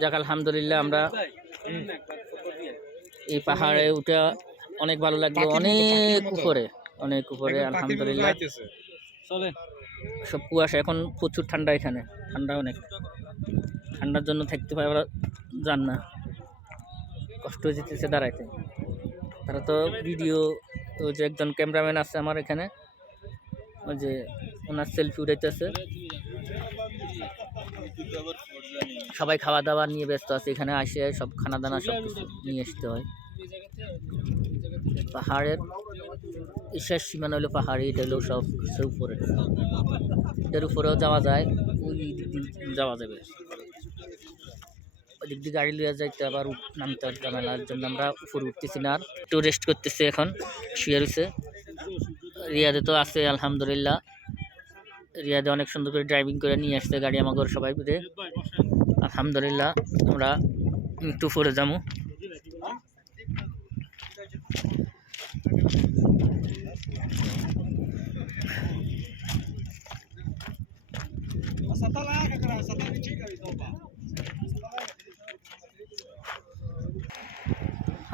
যাক আলহামদুলিল্লাহ আমরা এই পাহাড়ে উঠে অনেক ভালো লাগলো, অনেক উপরে আলহামদুলিল্লাহ। সব কুয়াশা, এখন প্রচুর ঠান্ডা, এখানে ঠান্ডা অনেক, ঠান্ডার জন্য থাকতে পারে ওরা যান না, কষ্ট হয়ে যেতেছে দাঁড়াইতে। তারা তো ভিডিও, ওই যে একজন ক্যামেরাম্যান আছে আমার এখানে, ওই যে ওনার সেলফি উঠাইতেছে। সবাই খাওয়া দাওয়া নিয়ে ব্যস্ত আছে, এখানে আসে সব খানা দানা সব কিছু নিয়ে আসতে হয়। পাহাড়ের শেষ সীমানা হলো পাহাড়, এটা হলো সব কিছু উপরে, এটার উপরেও যাওয়া যায়, ওই দিক দিয়ে যাওয়া যাবে, ওই দিক দিয়ে গাড়ি লিয়ে যাইতে আবার নামতে ঝামেলার জন্য আমরা উপরে উঠতেছি না, আর একটু রেস্ট করতেছি, এখন শুয়ে রয়েছে। রিয়াদে তো আছে আলহামদুলিল্লাহ, রিয়াদে অনেক সুন্দর করে ড্রাইভিং করে নিয়ে আসছে গাড়ি আমাদের সবাই মিলে আলহামদুলিল্লাহ। আমরা একটু উপরে যাবো।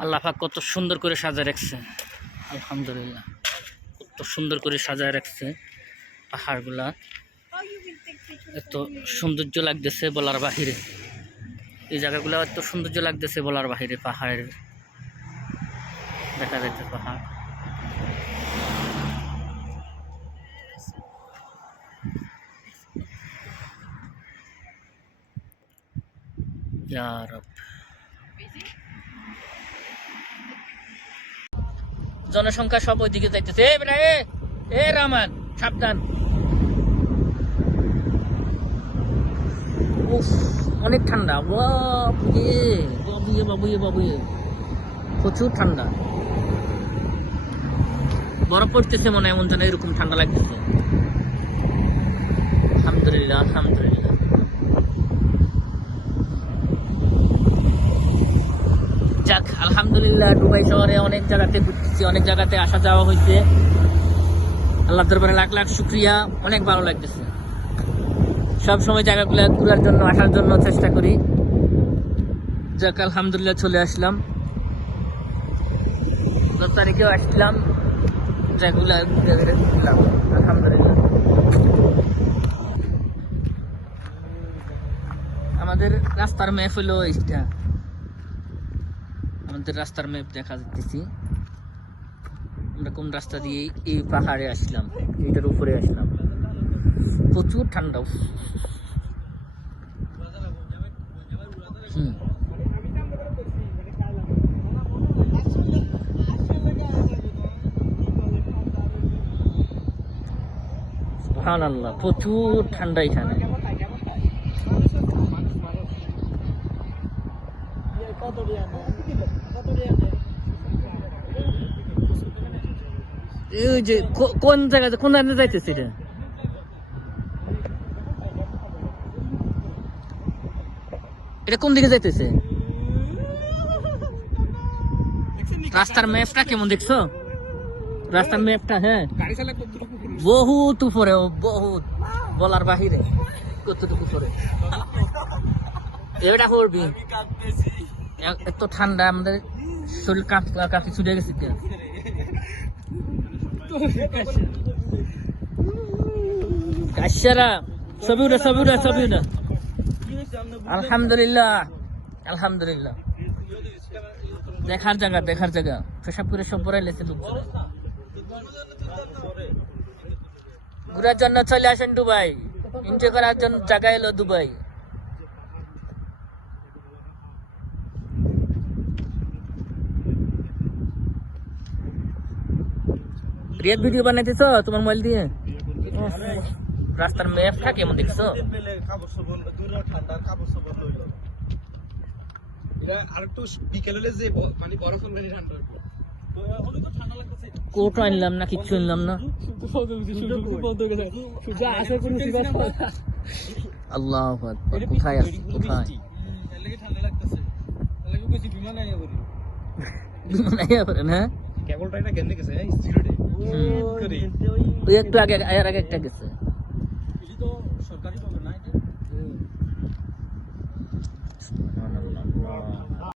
আল্লাহ পাক কত সুন্দর করে সাজায় রাখছে আলহামদুলিল্লাহ, কত সুন্দর করে সাজায় রাখছে পাহাড়গুলা, এত সৌন্দর্য লাগতেছে বলার বাহিরে, এই জায়গাগুলো এত সৌন্দর্য লাগতেছে বলার বাহিরে। পাহাড়ের দেখা যাচ্ছে পাহাড়, ইয়া রব। জনসংখ্যা সব ওইদিকে যাইতেছে, এ রামান সাবধান, অনেক ঠান্ডা, বাবুয়ে প্রচুর ঠান্ডা, বরফ পড়তেছে মনে হয়, এমন যেন এরকম ঠান্ডা লাগতেছে। আলহামদুলিল্লাহ আলহামদুলিল্লাহ। যাক আলহামদুলিল্লাহ, দুবাই শহরে অনেক জায়গাতে ঘুরতেছি, অনেক জায়গাতে আসা যাওয়া হয়েছে, আল্লাহ দরবারে লাখ লাখ শুকরিয়া, অনেক ভালো লাগতেছে। সব সময় জায়গাগুলো ঘোরার জন্য, আসার জন্য চেষ্টা করি। যাক আলহামদুলিল্লাহ চলে আসলাম, 10 তারিখেও আসলাম, জায়গাগুলো ঘুরলাম আলহামদুলিল্লাহ। আমাদের রাস্তার ম্যাপ হলো এইটা, আমাদের রাস্তার ম্যাপ দেখা যাচ্ছে, আমরা কোন রাস্তা দিয়ে এই পাহাড়ে আসলাম, এইটার উপরে আসলাম, প্রচুর ঠান্ডা। সুবহানাল্লাহ, প্রচুর ঠান্ডা এখানে। এই যে কোন জায়গাতে, কোন জায়গায় যাইতেছে এটা, এটা কোন দিকে যাইতেছে? রাস্তার ম্যাপটা কেমন দেখছো? রাস্তার ম্যাপটা, হ্যাঁ বহুত উপরে, বহুত বলার বাহিরে, কতটুকু উপরে এটা করবি। এত ঠান্ডা, আমাদের শরীর কাঁপতে ছুটে গেছে। আলহামদুলিল্লাহ আলহামদুলিল্লাহ, দেখার জায়গা পেশাব করে সব পড়াই লেছে লোক। ঘুরার জন্য চলে আসেন দুবাই, এনজয় করার জন্য জায়গা এলো দুবাই। রিয়াদ ভিডিও বানাইতেছ তোমার মোবাইল দিয়ে? রাস্তার ম্যাপটা কেমন দেখছো? কোট আনলাম না, কিচ্ছু আনলাম না। আল্লাহ কোথায় আছে, কোথায় হ্যাঁ, একটু আগে এর আগে একটা গেছে।